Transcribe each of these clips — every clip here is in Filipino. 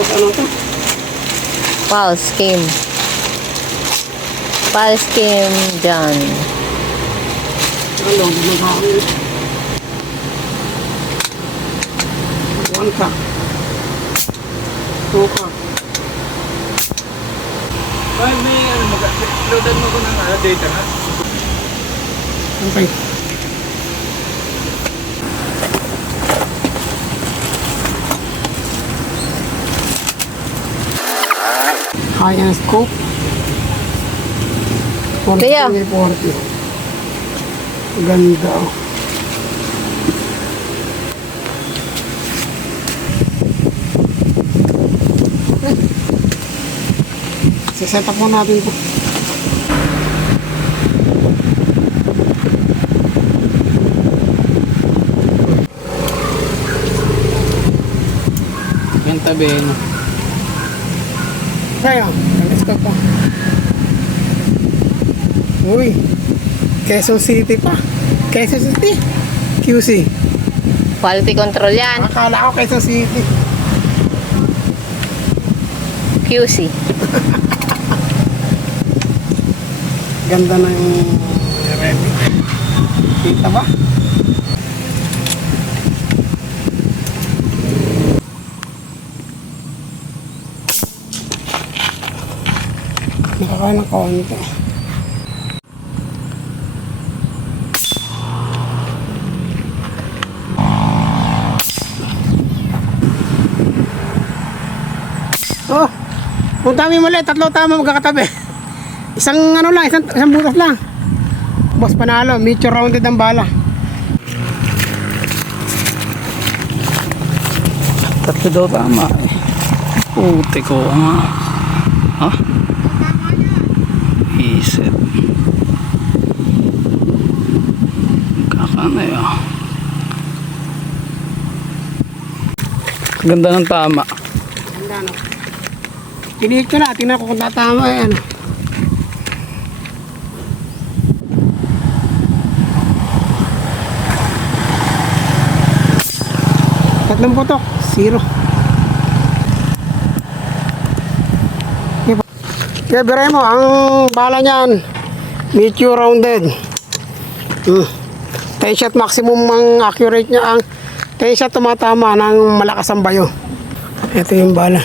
Boss, ano to? Pulse scheme. Pulse scheme dyan. Ano, gumagawin. 1 cup. 2 cup. Ay, may ano, loadan mo ko ng data na. Okay. High-end scope. Kaya? 40. Ganda. Set up mo natin ito. Yan tabi, no? Kaya, let's go pa. Uy, Quezon City pa. Quezon City. QC. Quality control yan. Akala ko Quezon City. QC. Ganda ng ready. Kita ba? Nakakain ng kaunti. Oh, kung dami mali, tatlo tama magkakatabi. Isang ano lang, isang butas lang. Boss, panalo, mature rounded ang bala. Tatlo daw tama eh. Puti ko nga. Ha? Isip. Kakanay ah. Ganda ng tama. Ganda, no? Tinihit ko na, tingnan ko kung tatama eh, ano. Tatlong putok, 0. Kaya biray mo, ang bala niyan, mature rounded. 10 shot maximum ang accurate niya, ang 10 shot tumatama ng malakas ang bayo. Ito yung bala.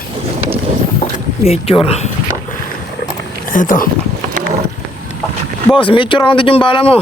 Mature. Ito. Boss, mature rounded yung bala mo.